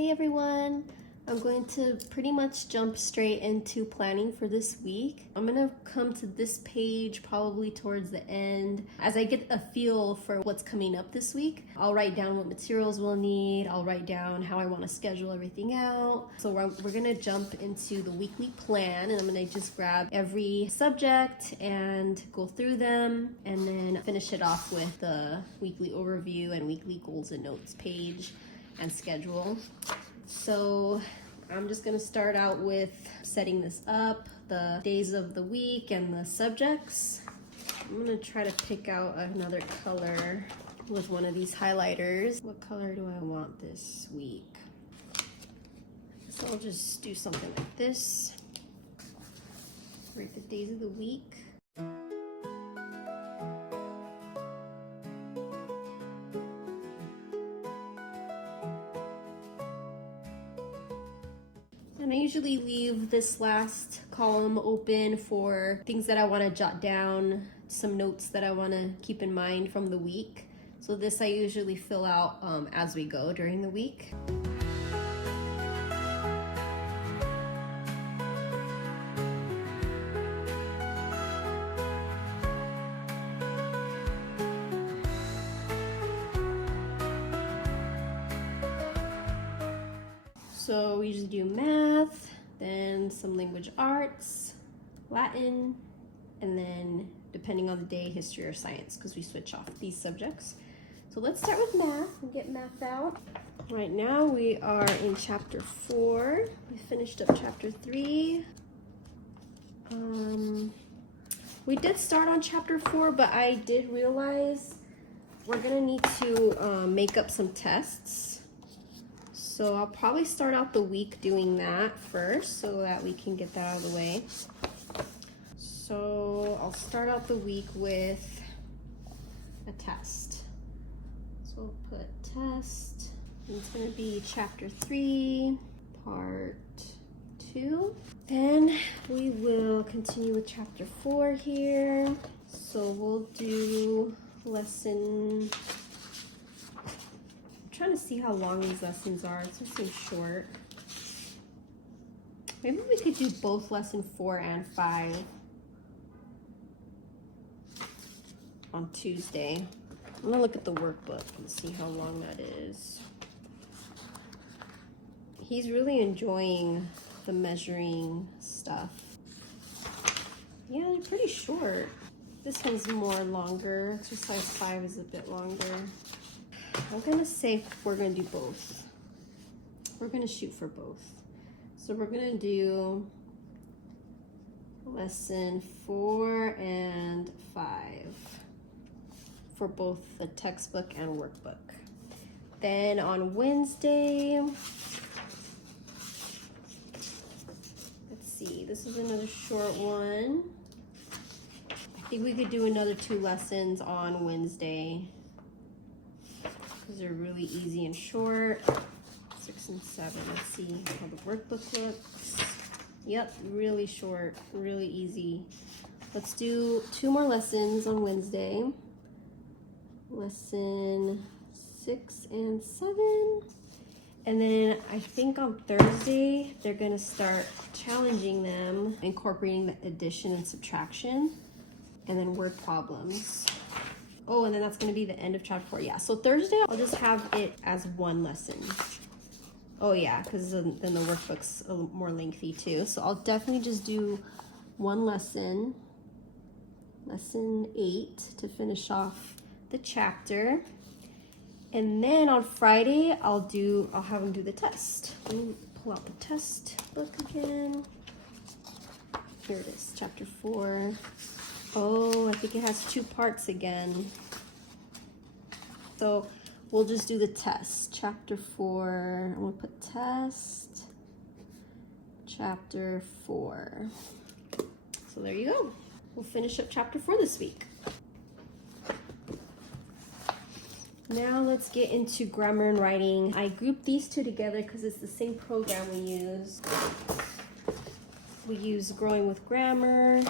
Hey everyone! I'm going to pretty much jump straight into planning for this week. I'm gonna come to this page probably towards the end. As I get a feel for what's coming up this week, I'll write down what materials we'll need. I'll write down how I want to schedule everything out. So we're gonna jump into the weekly plan, and I'm gonna just grab every subject and go through them, and then finish it off with the weekly overview and weekly goals and notes page and schedule. So I'm just gonna start out with setting this up, the days of the week and the subjects. I'm gonna try to pick out another color with one of these highlighters. What color do I want this week? So I'll just do something like this. Write the days of the week. And I usually leave this last column open for things that I want to jot down, some notes that I want to keep in mind from the week. So this I usually fill out as we go during the week. So we usually do math, then some language arts, Latin, and then depending on the day, history or science, because we switch off these subjects. So let's start with math and get math out. Right now we are in chapter 4. We finished up chapter 3. We did start on chapter 4, but I did realize we're gonna need to make up some tests. So I'll probably start out the week doing that first so that we can get that out of the way. So I'll start out the week with a test. So we'll put test. And it's going to be chapter 3, part 2. Then we will continue with chapter 4 here. So we'll do lesson... Trying to see how long these lessons are. It just seems short. Maybe we could do both lesson 4 and 5 on Tuesday. I'm gonna look at the workbook and see how long that is. He's really enjoying the measuring stuff. Yeah, they're pretty short. This one's longer. Exercise 5 is a bit longer. I'm gonna say we're gonna do both. We're gonna shoot for both. So we're gonna do lesson 4 and 5 for both the textbook and workbook. Then on Wednesday, let's see, this is another short one. I think we could do another 2 lessons on Wednesday. These are really easy and short. 6 and 7. Let's see how the workbook looks. Yep, really short, really easy. Let's do 2 more lessons on Wednesday. Lesson 6 and 7. And then I think on Thursday, they're gonna start challenging them, incorporating the addition and subtraction, and then word problems. Oh, and then that's going to be the end of chapter 4. Yeah, so Thursday, I'll just have it as 1 lesson. Oh, yeah, because then the workbook's a little more lengthy, too. So I'll definitely just do 1 lesson, lesson 8, to finish off the chapter. And then on Friday, I'll have them do the test. Let me pull out the test book again. Here it is, chapter 4. Oh, I think it has 2 parts again. So we'll just do the test. Chapter 4, I'm gonna put test, chapter 4. So there you go. We'll finish up chapter 4 this week. Now let's get into grammar and writing. I grouped these 2 together because it's the same program we use. We use Growing with Grammar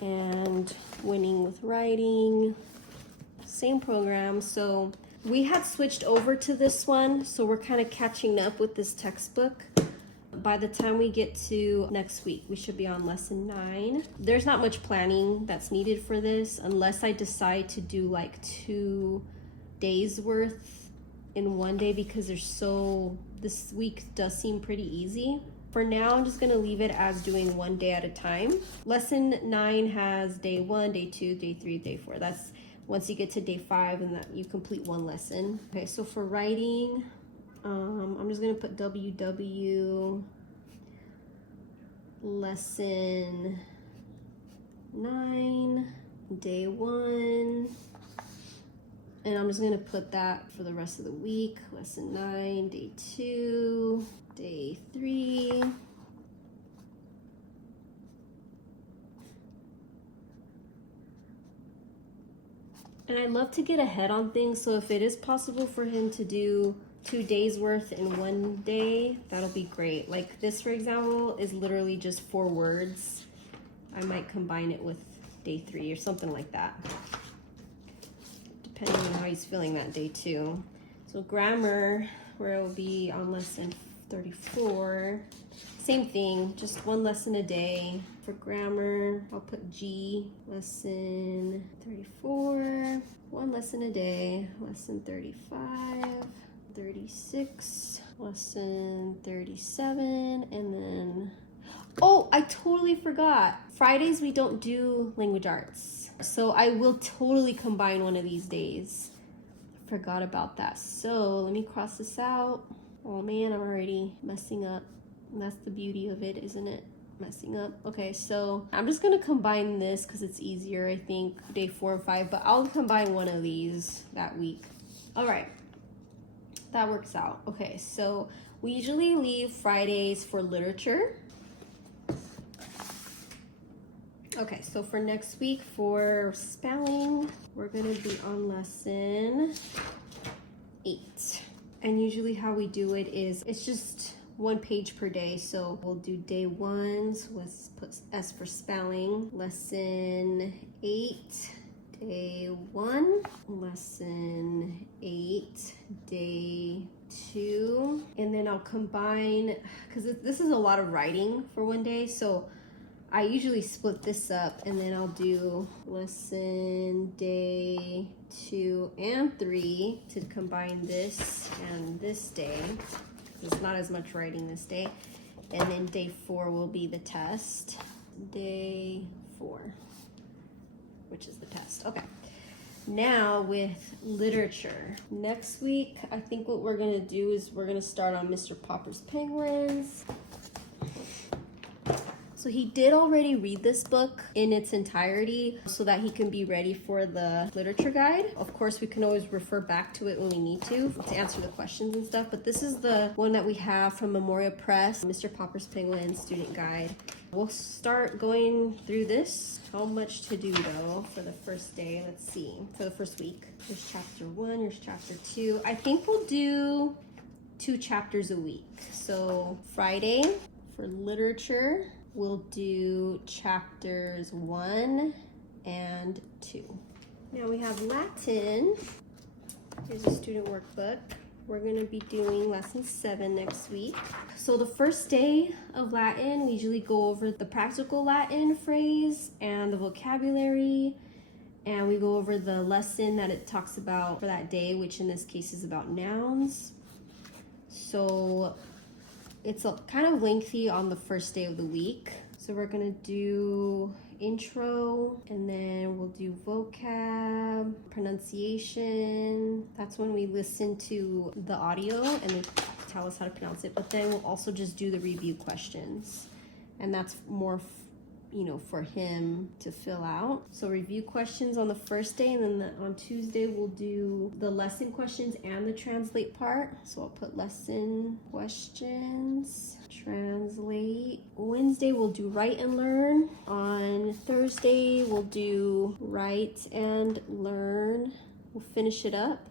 and Winning with Writing. Same program. So We had switched over to this one, so we're kind of catching up with this textbook. By the time we get to next week, we should be on lesson 9. There's not much planning that's needed for this unless I decide to do like 2 days worth in one day, because this week does seem pretty easy. For now, I'm just gonna leave it as doing 1 day at a time. Lesson 9 has day 1, day 2, day 3, day 4. That's once you get to day 5 and that you complete 1 lesson. Okay, so for writing, I'm just gonna put WW lesson 9, day 1. And I'm just gonna put that for the rest of the week. Lesson 9, day 2, day 3. And I love to get ahead on things, so if it is possible for him to do 2 days worth in 1 day, that'll be great. Like this, for example, is literally just 4 words. I might combine it with day 3 or something like that, depending on how he's feeling that day too. So grammar, where it will be on lesson 34. Same thing, just 1 lesson a day. For grammar, I'll put G, lesson 34, 1 lesson a day. Lesson 35, 36, lesson 37, and then, oh, I totally forgot. Fridays we don't do language arts. So I will totally combine one of these days. Forgot about that. So let me cross this out. Oh man, I'm already messing up. And that's the beauty of it, isn't it? Messing up. Okay, so I'm just gonna combine this because it's easier, I think, day 4 and 5, but I'll combine one of these that week. All right, that works out. Okay, so we usually leave Fridays for literature. Okay, so for next week for spelling, we're gonna be on lesson 8. And usually how we do it is, it's just 1 page per day. So we'll do day 1, so let's put S for spelling. Lesson 8, day 1. Lesson 8, day 2. And then I'll combine, because this is a lot of writing for 1 day, so I usually split this up, and then I'll do lesson day 2 and 3 to combine this and this day. It's not as much writing this day. And then day 4 will be the test. Day 4, which is the test. Okay. Now with literature. Next week, I think what we're gonna do is we're gonna start on Mr. Popper's Penguins. So he did already read this book in its entirety so that he can be ready for the literature guide. Of course, we can always refer back to it when we need to answer the questions and stuff, but this is the one that we have from Memorial Press, Mr. Popper's Penguins Student Guide. We'll start going through this. How much to do though for the first day? Let's see, for the first week. There's chapter 1, there's chapter 2. I think we'll do 2 chapters a week. So Friday for literature, we'll do chapters 1 and 2. Now we have Latin. Here's a student workbook. We're gonna be doing lesson 7 next week. So the first day of Latin, we usually go over the practical Latin phrase and the vocabulary, and we go over the lesson that it talks about for that day, which in this case is about nouns. So it's kind of lengthy on the first day of the week. So we're gonna do intro, and then we'll do vocab, pronunciation. That's when we listen to the audio and they tell us how to pronounce it. But then we'll also just do the review questions. And that's more for him to fill out. So review questions on the first day, and then on Tuesday we'll do the lesson questions and the translate part. So I'll put lesson questions, translate. Wednesday we'll do write and learn. On Thursday we'll do write and learn. We'll finish it up,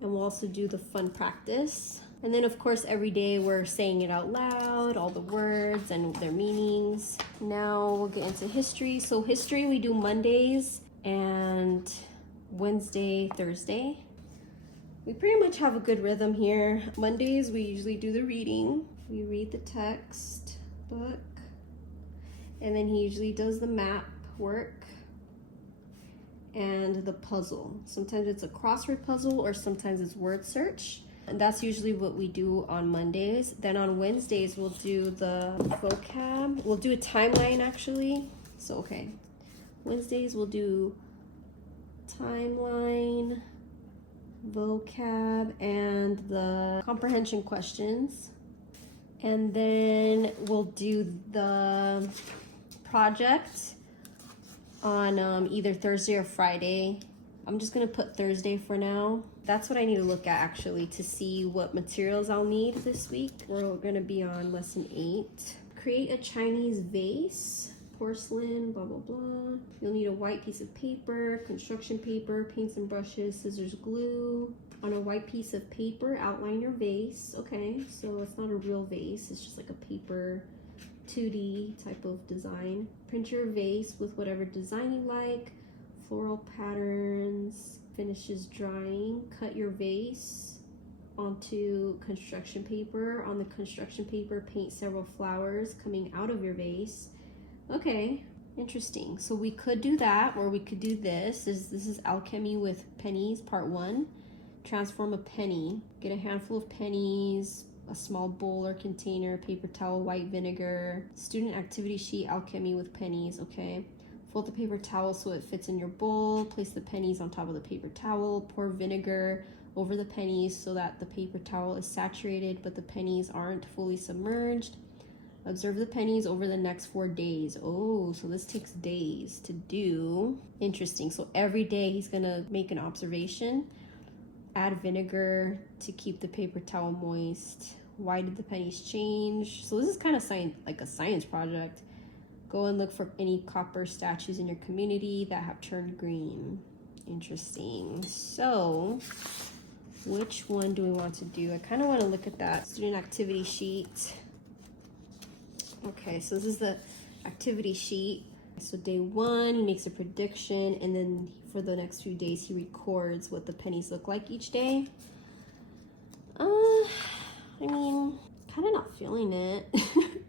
and we'll also do the fun practice. And then of course every day we're saying it out loud, all the words and their meanings. Now we'll get into history. So history we do Mondays and Wednesday, Thursday. We pretty much have a good rhythm here. Mondays, we usually do the reading. We read the text book. And then he usually does the map work and the puzzle. Sometimes it's a crossword puzzle or sometimes it's word search. And that's usually what we do on Mondays. Then on Wednesdays, we'll do the vocab. We'll do a timeline actually. So, okay. Wednesdays, we'll do timeline, vocab, and the comprehension questions. And then we'll do the project on either Thursday or Friday. I'm just gonna put Thursday for now. That's what I need to look at actually to see what materials I'll need this week. We're gonna be on lesson 8. Create a Chinese vase, porcelain, blah, blah, blah. You'll need a white piece of paper, construction paper, paints and brushes, scissors, glue. On a white piece of paper, outline your vase. Okay, so it's not a real vase, it's just like a paper 2D type of design. Print your vase with whatever design you like. Floral patterns, finishes drying. Cut your vase onto construction paper. On the construction paper, paint several flowers coming out of your vase. Okay, interesting. So we could do that, or we could do this. This is alchemy with pennies, part 1. Transform a penny. Get a handful of pennies, a small bowl or container, paper towel, white vinegar. Student activity sheet, alchemy with pennies. Okay. Fold the paper towel so it fits in your bowl. Place the pennies on top of the paper towel. Pour vinegar over the pennies so that the paper towel is saturated but the pennies aren't fully submerged. Observe the pennies over the next 4 days. Oh, so this takes days to do. Interesting. So every day he's gonna make an observation. Add vinegar to keep the paper towel moist. Why did the pennies change? So this is kind of like a science project. Go and look for any copper statues in your community that have turned green. Interesting. So, which one do we want to do? I kind of want to look at that student activity sheet. Okay, so this is the activity sheet. So day 1, he makes a prediction, and then for the next few days, he records what the pennies look like each day. I mean, kind of not feeling it.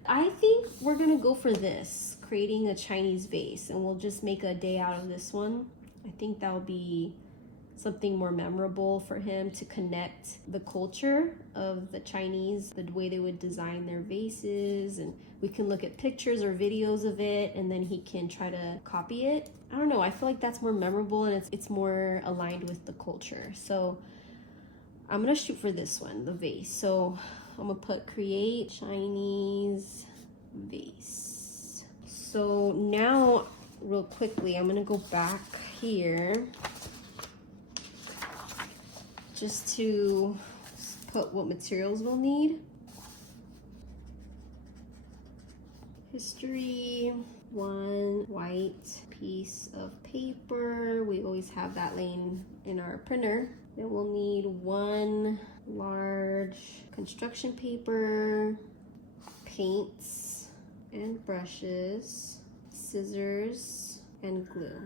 I think we're gonna go for this, creating a Chinese vase, and we'll just make a day out of this one. I think that'll be something more memorable for him to connect the culture of the Chinese, the way they would design their vases, and we can look at pictures or videos of it, and then he can try to copy it. I don't know, I feel like that's more memorable and it's more aligned with the culture. So I'm gonna shoot for this one, the vase. So I'm gonna put create Chinese vase. So now, real quickly, I'm gonna go back here just to put what materials we'll need. History, 1 white piece of paper. We always have that laying in our printer. Then we'll need 1 large construction paper, paints and brushes, scissors, and glue.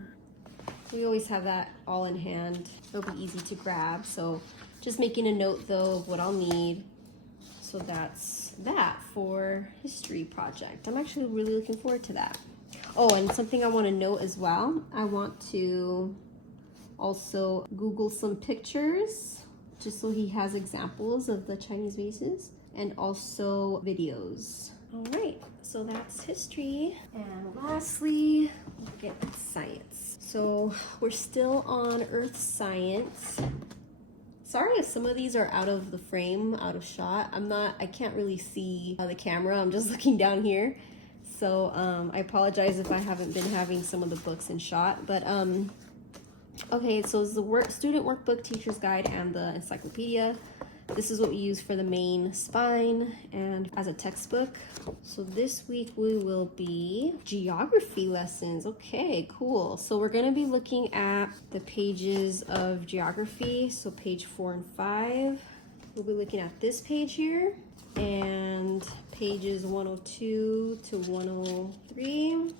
We always have that all in hand. It'll be easy to grab. So just making a note though of what I'll need. So that's that for history project. I'm actually really looking forward to that. Oh, and something I want to note as well. I want to also Google some pictures just so he has examples of the Chinese vases and also videos. All right, so that's history. And lastly, we'll get science. So we're still on earth science. Sorry if some of these are out of the frame, out of shot. I can't really see the camera. I'm just looking down here. So I apologize if I haven't been having some of the books in shot. But okay, so it's the student workbook, teacher's guide, and the encyclopedia. This is what we use for the main spine and as a textbook. So this week we will be geography lessons. Okay, cool. So we're gonna be looking at the pages of geography. So page 4 and 5. We'll be looking at this page here and pages 102 to 103.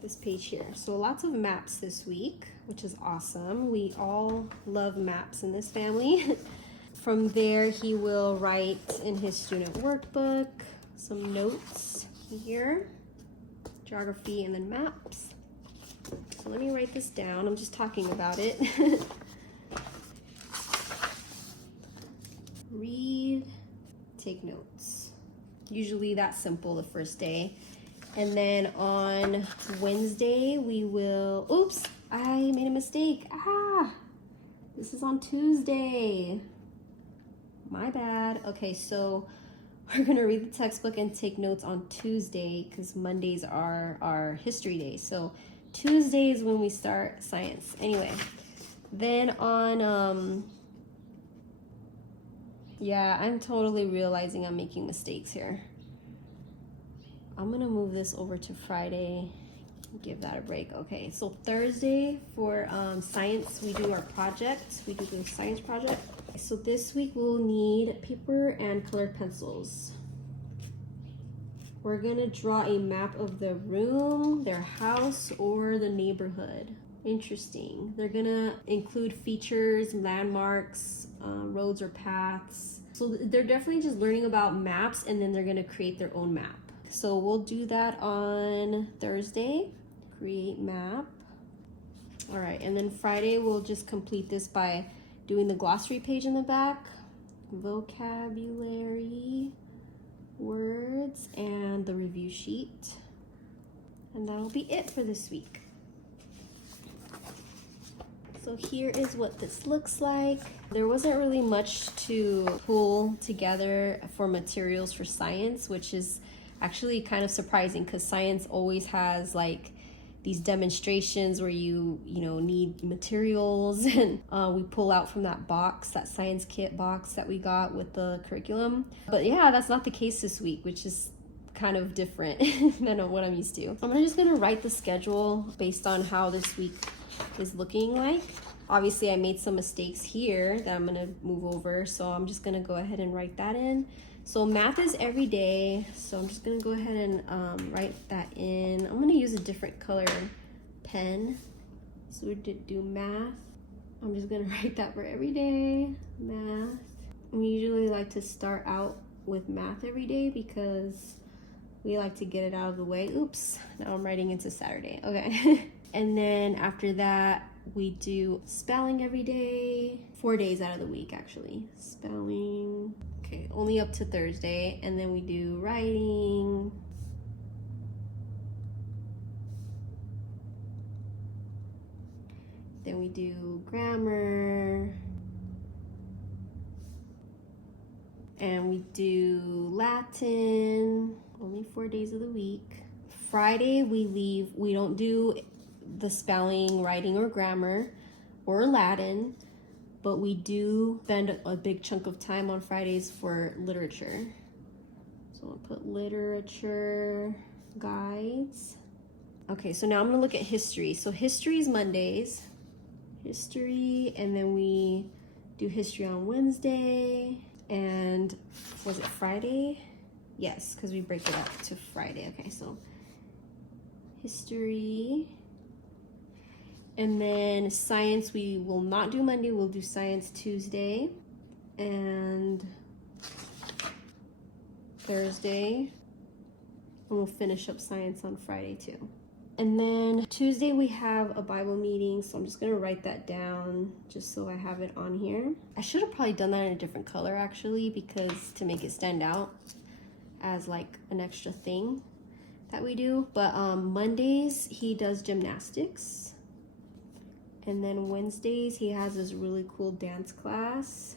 This page here. So lots of maps this week. which is awesome. We all love maps in this family. From there, he will write in his student workbook some notes here, geography and then maps. So let me write this down. I'm just talking about it. Read, take notes. Usually that's simple the first day. And then on Wednesday, we will, oops, I made a mistake. This is on Tuesday. My bad. Okay, so we're gonna read the textbook and take notes on Tuesday because Mondays are our history days. So Tuesday is when we start science. Anyway, then on, yeah, I'm totally realizing I'm making mistakes here. I'm gonna move this over to Friday, give that a break. Okay, so Thursday for science, we do our project. We do the science project. So this week we'll need paper and colored pencils. We're gonna draw a map of the room, their house, or the neighborhood. Interesting. They're gonna include features, landmarks, roads or paths. So they're definitely just learning about maps, and then they're gonna create their own map. So we'll do that on Thursday, create map. All right, and then Friday we'll just complete this by doing the glossary page in the back, vocabulary, words, and the review sheet. And that'll be it for this week. So here is what this looks like. There wasn't really much to pull together for materials for science, which is actually kind of surprising because science always has like these demonstrations where you need materials and we pull out from that box, that science kit box that we got with the curriculum. But yeah, that's not the case this week, which is kind of different than what I'm used to. I'm just gonna write the schedule based on how this week is looking like. Obviously I made some mistakes here that I'm gonna move over, so I'm just gonna go ahead and write that in. So math is every day, so I'm just gonna go ahead and write that in. I'm gonna use a different color pen. So we did do math. I'm just gonna write that for every day, math. We usually like to start out with math every day because we like to get it out of the way. Oops, now I'm writing into Saturday, okay. And then after that, we do spelling every day, 4 days out of the week actually. Spelling, okay, only up to Thursday. And then we do writing, then we do grammar, and we do Latin, only 4 days of the week. Friday we don't do the spelling, writing, or grammar, or Latin, but we do spend a big chunk of time on Fridays for literature. So I'll put literature guides. Okay, so now I'm gonna look at history. So history is Mondays, history, and then we do history on Wednesday, and was it Friday? Yes, because we break it up to Friday. Okay, so history. And then science, we will not do Monday, we'll do science Tuesday and Thursday. And we'll finish up science on Friday too. And then Tuesday we have a Bible meeting, so I'm just gonna write that down just so I have it on here. I should have probably done that in a different color actually, because to make it stand out as like an extra thing that we do. But Mondays he does gymnastics. And then Wednesdays, he has this really cool dance class.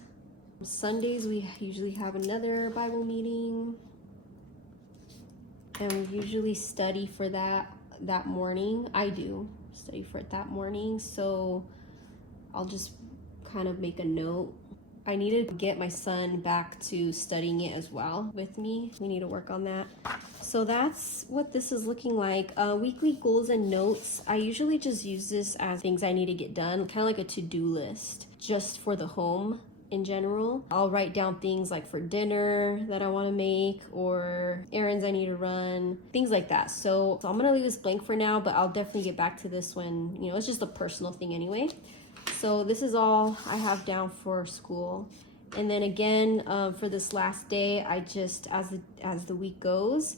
Sundays, we usually have another Bible meeting. And we usually study for that morning. I do study for it that morning. So I'll just kind of make a note. I need to get my son back to studying it as well with me. We need to work on that. So that's what this is looking like. Weekly goals and notes. I usually just use this as things I need to get done, kind of like a to-do list just for the home. in general. I'll write down things like for dinner that I want to make or errands I need to run, things like that. So I'm gonna leave this blank for now, but I'll definitely get back to this when, you know, it's just a personal thing anyway. So this is all I have down for school. And then again, for this last day, I just, as the week goes,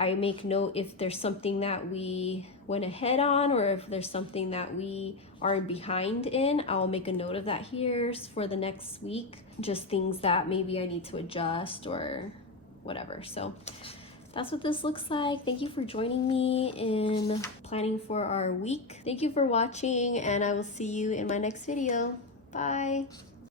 I make note if there's something that we went ahead on or if there's something that we are behind in. I'll make a note of that here for the next week. Just things that maybe I need to adjust or whatever. So that's what this looks like. Thank you for joining me in planning for our week. Thank you for watching, and I will see you in my next video. Bye.